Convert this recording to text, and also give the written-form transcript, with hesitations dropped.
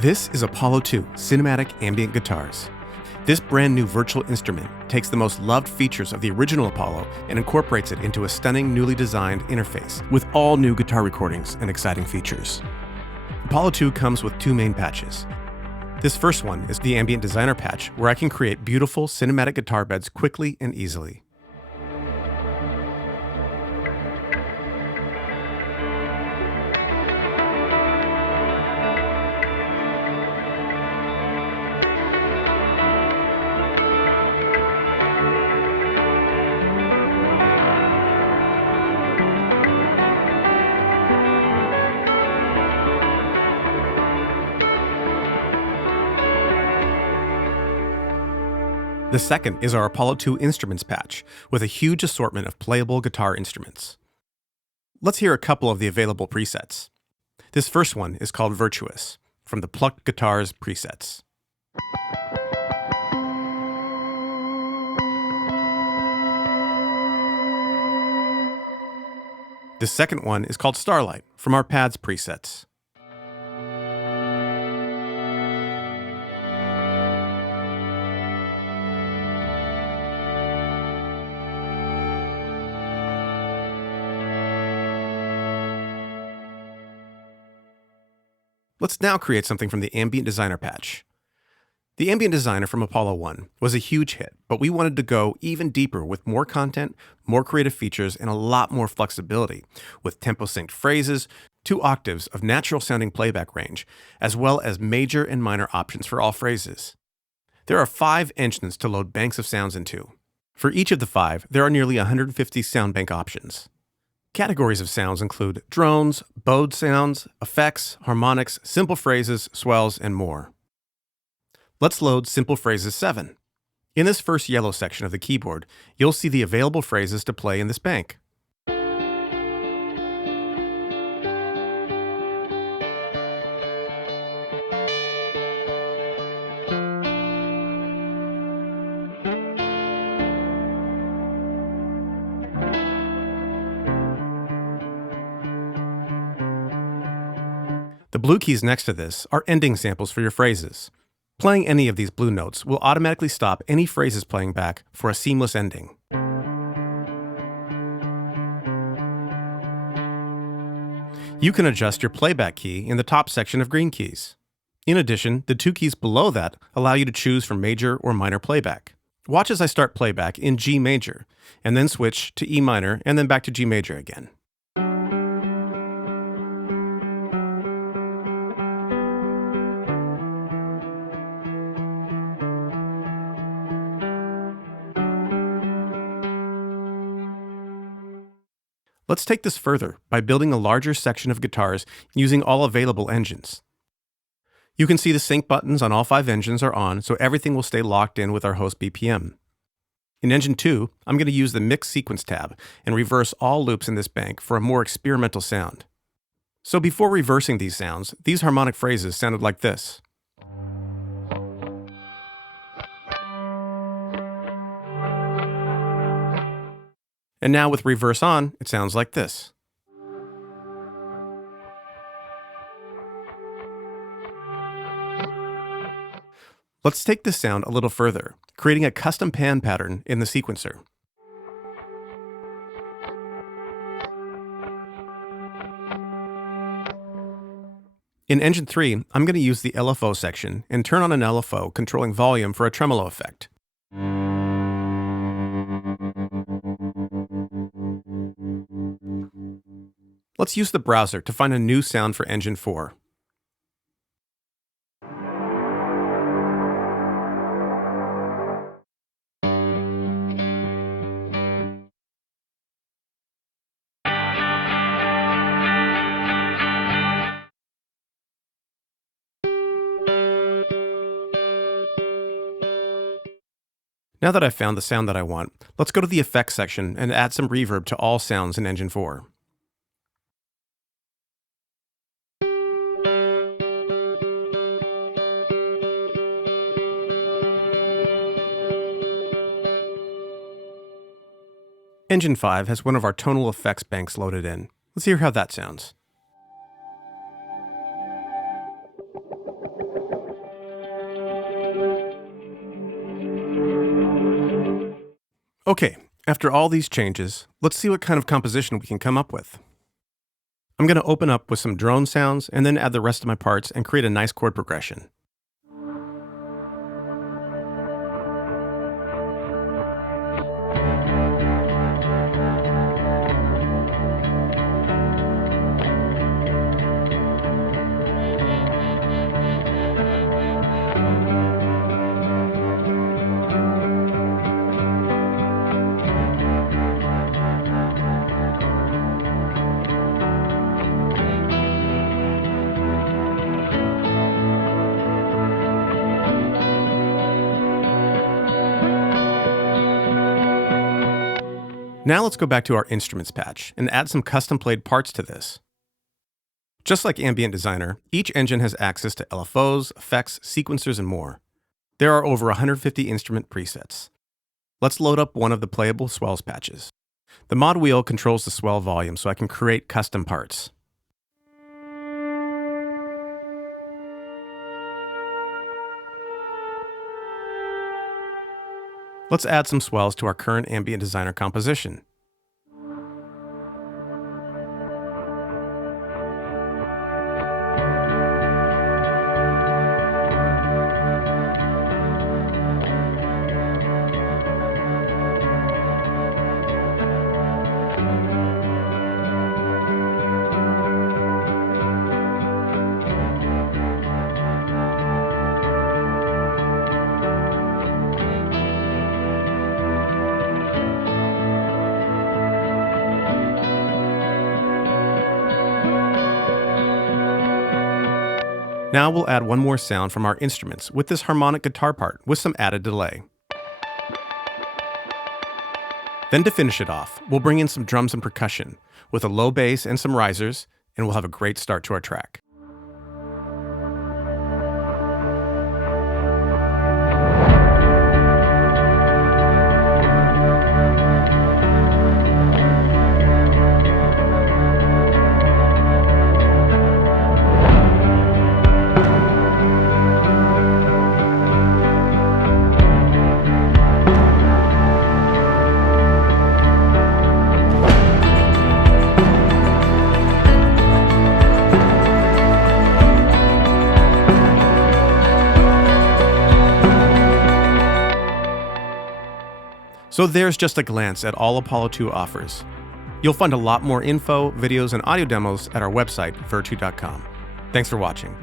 This is Apollo 2 Cinematic Ambient Guitars. This brand new virtual instrument takes the most loved features of the original Apollo and incorporates it into a stunning newly designed interface with all new guitar recordings and exciting features. Apollo 2 comes with two main patches. This first one is the Ambient Designer patch, where I can create beautiful cinematic guitar beds quickly and easily. The second is our Apollo 2 Instruments patch, with a huge assortment of playable guitar instruments. Let's hear a couple of the available presets. This first one is called Vir2 from the Plucked Guitars presets. The second one is called Starlight from our Pads presets. Let's now create something from the Ambient Designer patch. The Ambient Designer from Apollo 1 was a huge hit, but we wanted to go even deeper with more content, more creative features, and a lot more flexibility, with tempo-synced phrases, 2 octaves of natural-sounding playback range, as well as major and minor options for all phrases. There are 5 engines to load banks of sounds into. For each of the 5, there are nearly 150 Soundbank options. Categories of sounds include drones, bowed sounds, effects, harmonics, simple phrases, swells, and more. Let's load Simple Phrases 7. In this first yellow section of the keyboard, you'll see the available phrases to play in this bank. The blue keys next to this are ending samples for your phrases. Playing any of these blue notes will automatically stop any phrases playing back for a seamless ending. You can adjust your playback key in the top section of green keys. In addition, the 2 keys below that allow you to choose from major or minor playback. Watch as I start playback in G major, and then switch to E minor, and then back to G major again. Let's take this further by building a larger section of guitars using all available engines. You can see the sync buttons on all 5 engines are on, so everything will stay locked in with our host BPM. In Engine 2, I'm going to use the Mix Sequence tab and reverse all loops in this bank for a more experimental sound. So before reversing these sounds, these harmonic phrases sounded like this. And now with reverse on, it sounds like this. Let's take this sound a little further, creating a custom pan pattern in the sequencer. In Engine 3, I'm going to use the Lfos section and turn on an Lfo controlling volume for a tremolo effect. Let's use the browser to find a new sound for Engine 4. Now that I've found the sound that I want, let's go to the Effects section and add some reverb to all sounds in Engine 4. Engine 5 has one of our tonal effects banks loaded in. Let's hear how that sounds. Okay, after all these changes, let's see what kind of composition we can come up with. I'm going to open up with some drone sounds and then add the rest of my parts and create a nice chord progression. Now let's go back to our instruments patch and add some custom-played parts to this. Just like Ambient Designer, each engine has access to Lfos, effects, sequencers, and more. There are over 150 instrument presets. Let's load up one of the playable swells patches. The mod wheel controls the swell volume so I can create custom parts. Let's add some swells to our current Ambient Designer composition. Now we'll add one more sound from our instruments with this harmonic guitar part with some added delay. Then to finish it off, we'll bring in some drums and percussion with a low bass and some risers, and we'll have a great start to our track. So there's just a glance at all Apollo 2 offers. You'll find a lot more info, videos, and audio demos at our website, vir2.com. Thanks for watching.